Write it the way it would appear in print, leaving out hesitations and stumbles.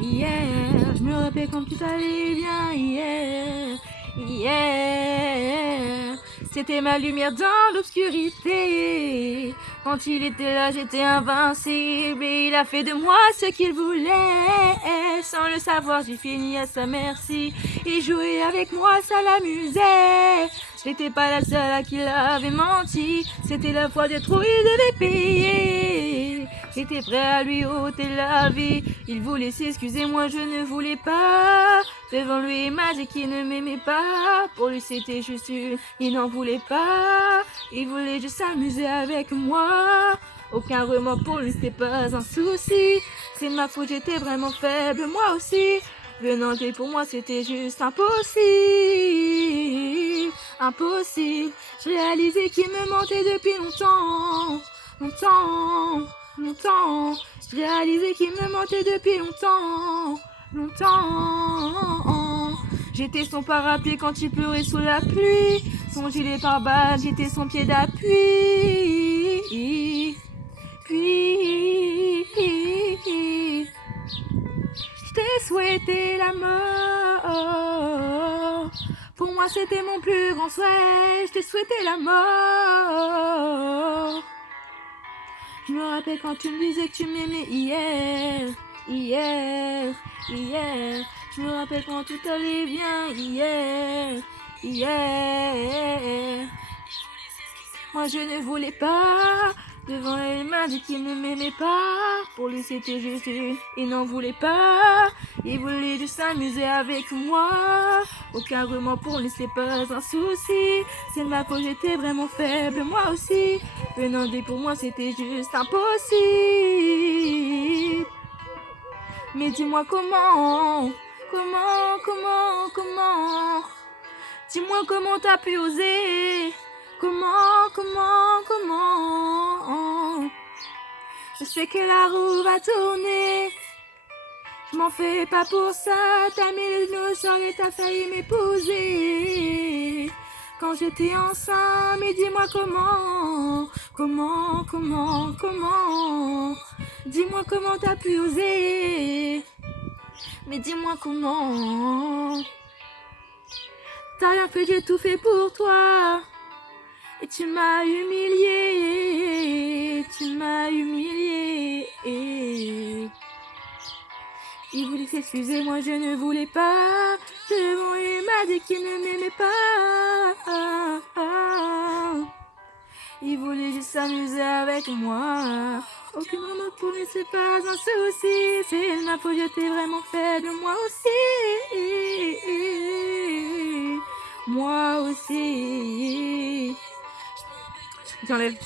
hier, je me rappelle quand tout allait bien, hier, hier. C'était ma lumière dans l'obscurité. Quand il était là, j'étais invincible. Et il a fait de moi ce qu'il voulait. Sans le savoir, j'ai fini à sa merci. Il jouait avec moi, ça l'amusait. J'étais pas la seule à qui l'avait menti. C'était la fois de trop, il devait payer. J'étais prêt à lui ôter la vie. Il voulait s'excuser, moi je ne voulais pas. Devant lui, il m'a dit qu'il ne m'aimait pas. Pour lui, c'était juste il n'en voulait pas. Il voulait juste s'amuser avec moi. Aucun remords pour lui, c'était pas un souci. C'est de ma faute, j'étais vraiment faible, moi aussi. Venant de lui, pour moi, c'était juste impossible. Impossible. Je réalisais qu'il me mentait depuis longtemps. Longtemps. Longtemps. Je réalisais qu'il me mentait depuis longtemps. Longtemps. J'étais son parapluie quand il pleurait sous la pluie. Son gilet pare-balles, j'étais son pied d'appui. Puis, je t'ai souhaité la mort. Pour moi, c'était mon plus grand souhait. Je t'ai souhaité la mort. Je me rappelle quand tu me disais que tu m'aimais hier, hier, hier. Je me rappelle quand tout allait bien hier, hier. Moi je ne voulais pas. Devant elle, il m'a dit qu'il ne m'aimait pas. Pour lui c'était juste, il n'en voulait pas. Il voulait juste s'amuser avec moi. Aucun remords pour lui, c'est pas un souci. C'est de ma faute, j'étais vraiment faible, moi aussi. Venant de lui, pour moi c'était juste impossible. Mais dis-moi comment. Dis-moi comment t'as pu oser. Comment Je sais que la roue va tourner. Je m'en fais pas pour ça. T'as mis le dinosaure et t'as failli m'épouser. Quand j'étais enceinte, mais dis-moi comment. Dis-moi comment t'as pu oser. Mais dis-moi comment. T'as rien fait, j'ai tout fait pour toi. Et tu m'as humilié, Il voulait s'excuser, moi je ne voulais pas. Devant lui, il m'a dit qu'il ne m'aimait pas. Il voulait juste s'amuser avec moi. Aucun moment pour lui, c'est pas un souci. C'est ma faute, j'étais vraiment faible, moi aussi. Moi aussi. J'enlève.